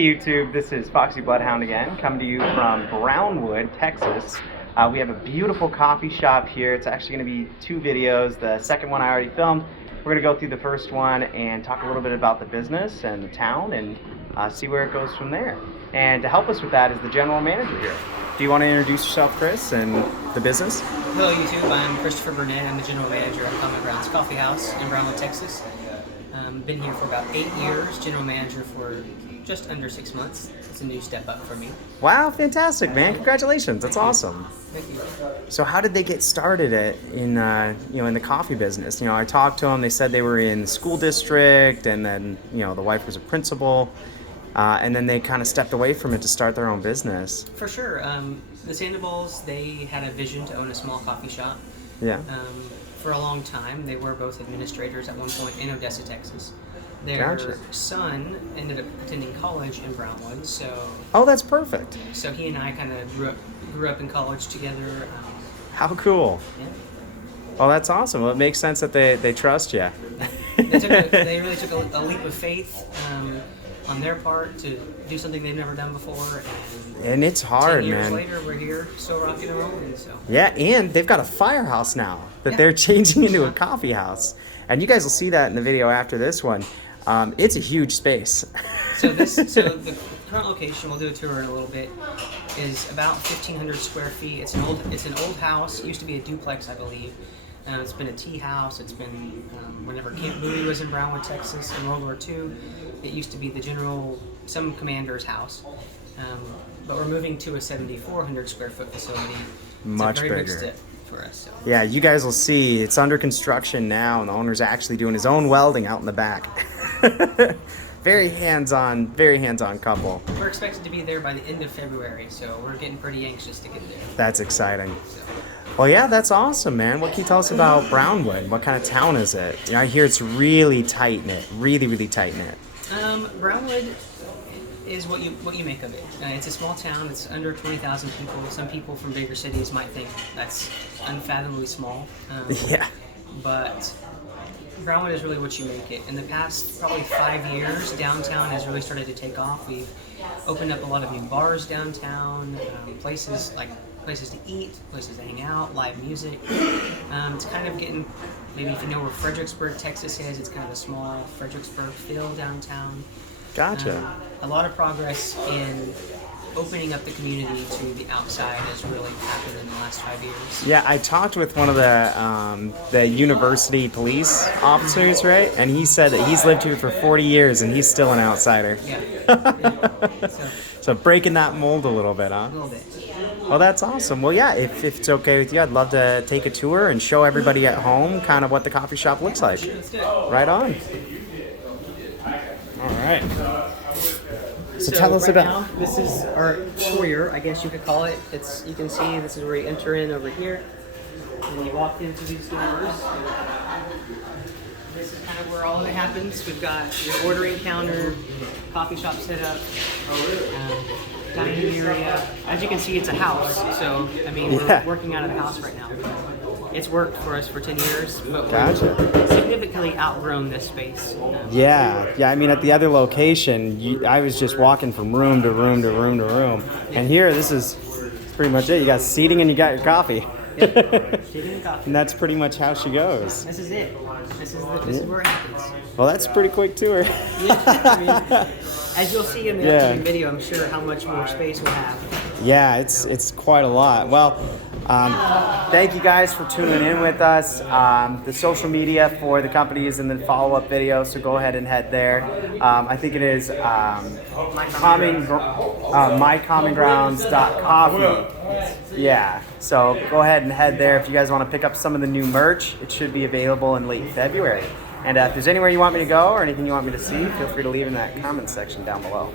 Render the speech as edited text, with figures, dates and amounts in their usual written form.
YouTube, this is Foxy Bloodhound again, coming to you from Brownwood, Texas. We have a beautiful coffee shop here. It's actually going to be two videos. The second one I already filmed. We're going to go through the first one and talk a little bit about the business and the town and see where it goes from there. And to help us with that is the general manager here. Do you want to introduce yourself, Chris, and the business? Hello YouTube, I'm Christopher Burnett. I'm the general manager at Common Grounds Coffee House in Brownwood, Texas. Been here for about 8 years, general manager for just under 6 months. It's a new step up for me. Wow, fantastic, man! Congratulations, that's awesome. Thank you. So, how did they get started in the coffee business? I talked to them. They said they were in the school district, and then the wife was a principal, and then they kind of stepped away from it to start their own business. For sure, the Sandoval's, they had a vision to own a small coffee shop. Yeah. For a long time, they were both administrators at one point in Odessa, Texas. Their Gotcha. son ended up attending college in Brownwood, so... Oh, that's perfect. So he and I kind of grew up in college together. How cool. Yeah. Well, that's awesome. Well, it makes sense that they trust you. They really took a leap of faith on their part to do something they've never done before. And it's hard, 10 years man. later, we're here, still rocking and rolling. So. Yeah, and they've got a firehouse now that they're changing into a coffee house. And you guys will see that in the video after this one. It's a huge space. So the current location, we'll do a tour in a little bit, is about 1,500 square feet. It's an old house. It used to be a duplex, I believe. It's been a tea house. It's been whenever Camp Bowie was in Brownwood, Texas, in World War II. It used to be some commander's house. But we're moving to a 7,400 square foot facility. Much it's a very bigger. big step for us. So. Yeah, you guys will see it's under construction now, and the owner's actually doing his own welding out in the back. Very hands-on couple. We're expected to be there by the end of February, so we're getting pretty anxious to get there. That's exciting. So. Well, yeah, that's awesome, man. What can you tell us about Brownwood? What kind of town is it? I hear it's really tight-knit, really tight-knit. Brownwood is what you make of it. It's a small town. It's under 20,000 people. Some people from bigger cities might think that's unfathomably small. Yeah. But Brownwood is really what you make it. In the past probably 5 years, downtown has really started to take off. We've opened up a lot of new bars downtown, places to eat, places to hang out, live music. It's kind of getting, maybe if you know where Fredericksburg, Texas is, it's kind of a small Fredericksburg feel downtown. Gotcha. A lot of progress in opening up the community to the outside has really happened in the last 5 years. Yeah, I talked with one of the university police officers, right? And he said that he's lived here for 40 years and he's still an outsider. Yeah. So breaking that mold a little bit, huh? A little bit. Well, that's awesome. Well, yeah, if it's okay with you, I'd love to take a tour and show everybody at home kind of what the coffee shop looks like. Let's do it. Right on. All right. So tell us about. Now, this is our foyer, I guess you could call it. You can see this is where you enter in over here, and you walk into these doors. This is kind of where all of it happens. We've got your ordering counter, coffee shop set up, dining area. As you can see, it's a house. So we're working out of the house right now. It's worked for us for 10 years, but we've significantly outgrown this space. Yeah. I mean, at the other location, I was just walking from room to room to room to room. And here, this is pretty much it. You got seating and you got your coffee. Yep. Seating and coffee. And that's pretty much how she goes. This is it. This is where it happens. Well, that's a pretty quick tour. As you'll see in the upcoming video, I'm sure how much more space we'll have. Yeah, it's quite a lot. Well, thank you guys for tuning in with us. The social media for the company is in the follow-up video, so go ahead and head there. I think it is mycommongrounds.coffee. Yeah, so go ahead and head there if you guys want to pick up some of the new merch. It should be available in late February. And if there's anywhere you want me to go or anything you want me to see, feel free to leave in that comment section down below.